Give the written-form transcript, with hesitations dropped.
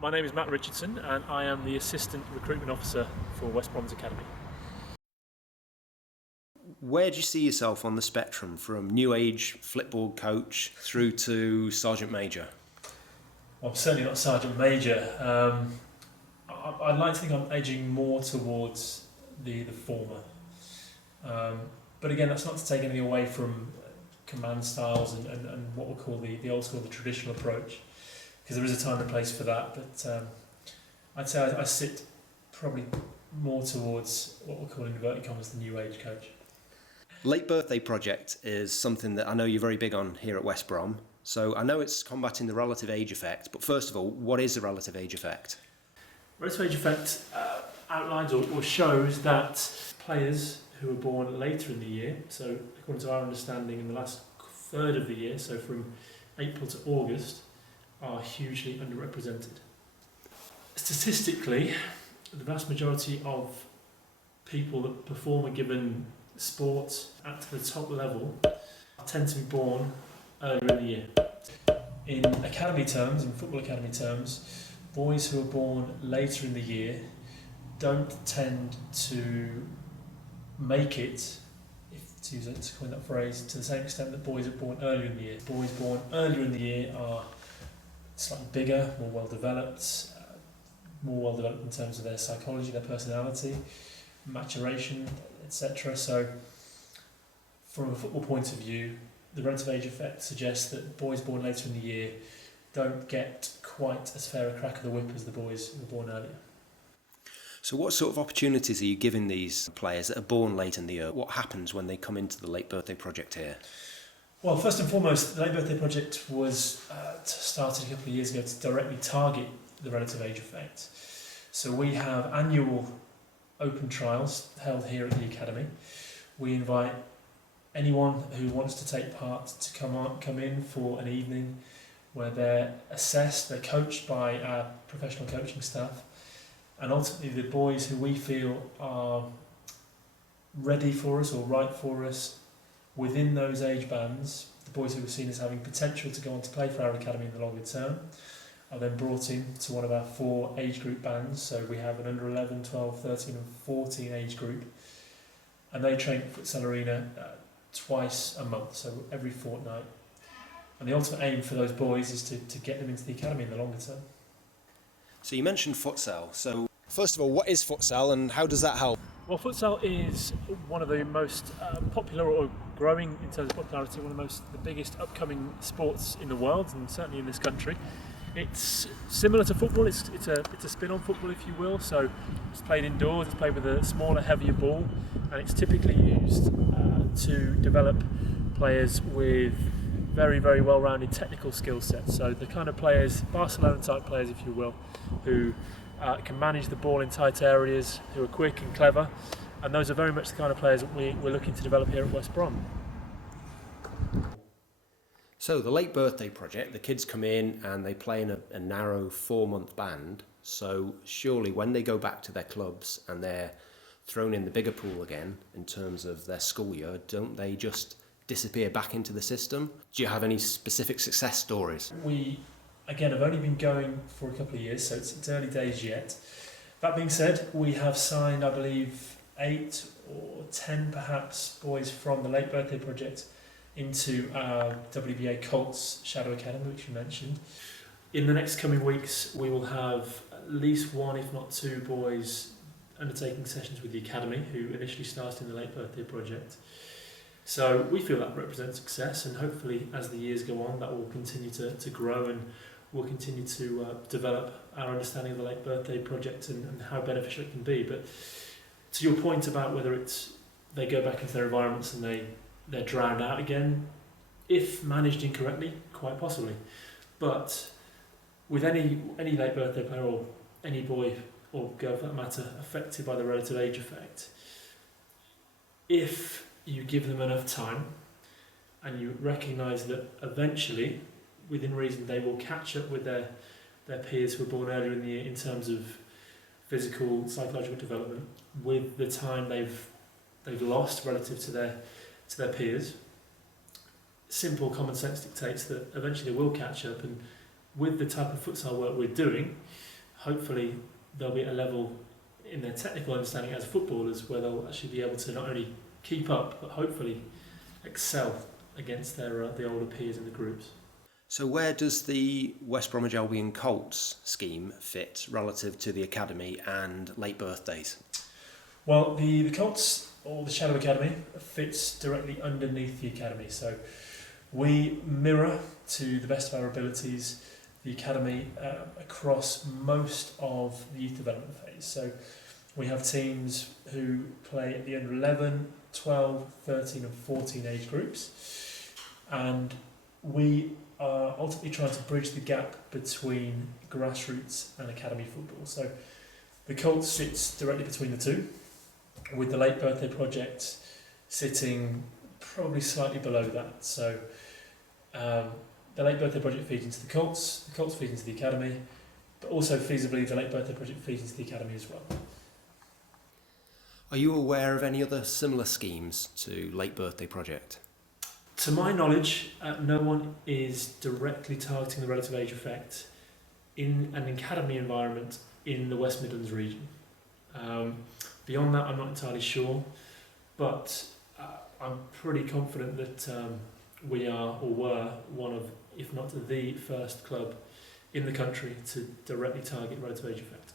My name is Matt Richardson and I am the Assistant Recruitment Officer for West Bromwich Academy. Where do you see yourself on the spectrum from new age flipboard coach through to Sergeant Major? Well, I'm certainly not Sergeant Major. I'd like to think I'm edging more towards the former. But again, that's not to take anything away from command styles and what we'll call the old school, the traditional approach, because there is a time and place for that. But I'd say I sit probably more towards what we'll call in inverted commas the new age coach. Late birthday project is something that I know you're very big on here at West Brom. So I know it's combating the relative age effect, but first of all, what is the relative age effect? Relative age effect outlines or shows that players who are born later in the year, so according to our understanding in the last third of the year, so from April to August, are hugely underrepresented. Statistically, the vast majority of people that perform a given sport at the top level tend to be born earlier in the year. In academy terms, in football academy terms, boys who are born later in the year don't tend to make it, if to use it, to coin that phrase, to the same extent that boys are born earlier in the year. Boys born earlier in the year are slightly bigger, more well developed in terms of their psychology, their personality, maturation, etc. So from a football point of view, the relative age effect suggests that boys born later in the year don't get quite as fair a crack of the whip as the boys who were born earlier. So what sort of opportunities are you giving these players that are born late in the year? What happens when they come into the late birthday project here? Well, first and foremost, the late birthday project was started a couple of years ago to directly target the relative age effect. So we have annual open trials held here at the Academy. We invite anyone who wants to take part to come in for an evening where they're assessed, they're coached by our professional coaching staff, and ultimately the boys who we feel are ready for us or right for us within those age bands, the boys who are seen as having potential to go on to play for our academy in the longer term, are then brought in to one of our 4 age group bands. So we have an under 11, 12, 13 and 14 age group, and they train at Futsal Arena twice a month, so every fortnight. And the ultimate aim for those boys is to get them into the academy in the longer term. So you mentioned futsal. So first of all, what is futsal and how does that help? Well, futsal is one of the most popular or growing in terms of popularity, one of the biggest upcoming sports in the world and certainly in this country. It's similar to football, it's a spin on football if you will, so it's played indoors, it's played with a smaller, heavier ball, and it's typically used to develop players with very, very well-rounded technical skill sets. So the kind of players, Barcelona type players if you will, who can manage the ball in tight areas, who are quick and clever, and those are very much the kind of players that we're looking to develop here at West Brom. So the late birthday project, the kids come in and they play in a narrow 4-month band. So surely when they go back to their clubs and they're thrown in the bigger pool again in terms of their school year, don't they just disappear back into the system? Do you have any specific success stories? We, again, have only been going for a couple of years, so it's early days yet. That being said, we have signed, I believe, 8 or 10 perhaps boys from the late birthday project into our WBA Colts Shadow Academy, which you mentioned. In the next coming weeks, we will have at least 1, if not 2 boys undertaking sessions with the Academy who initially started in the late birthday project. So we feel that represents success, and hopefully as the years go on that will continue to grow, and we'll continue to develop our understanding of the late birthday project and how beneficial it can be. But to your point about whether they go back into their environments and they're drowned out again, if managed incorrectly, quite possibly. But with any late birthday player or any boy or girl for that matter affected by the relative age effect, if you give them enough time and you recognise that eventually, within reason, they will catch up with their peers who were born earlier in the year in terms of physical, psychological development, with the time they've lost relative to their peers. Simple common sense dictates that eventually they will catch up, and with the type of futsal work we're doing, hopefully they'll be at a level in their technical understanding as footballers where they'll actually be able to not only keep up but hopefully excel against the older peers in the groups. So where does the West Bromwich Albion Colts scheme fit relative to the academy and late birthdays? Well, the Colts, or the Shadow Academy, fits directly underneath the academy. So we mirror, to the best of our abilities, the academy across most of the youth development phase. So we have teams who play at the under 11, 12, 13 and 14 age groups, and we are ultimately trying to bridge the gap between grassroots and academy football. So the Colts sits directly between the two, with the Late Birthday Project sitting probably slightly below that. So the Late Birthday Project feeds into the Colts feeds into the academy, but also feasibly the Late Birthday Project feeds into the academy as well. Are you aware of any other similar schemes to Late Birthday Project? To my knowledge, no one is directly targeting the relative age effect in an academy environment in the West Midlands region. Beyond that, I'm not entirely sure, but I'm pretty confident that we are, or were, one of, if not the first club in the country to directly target relative age effect.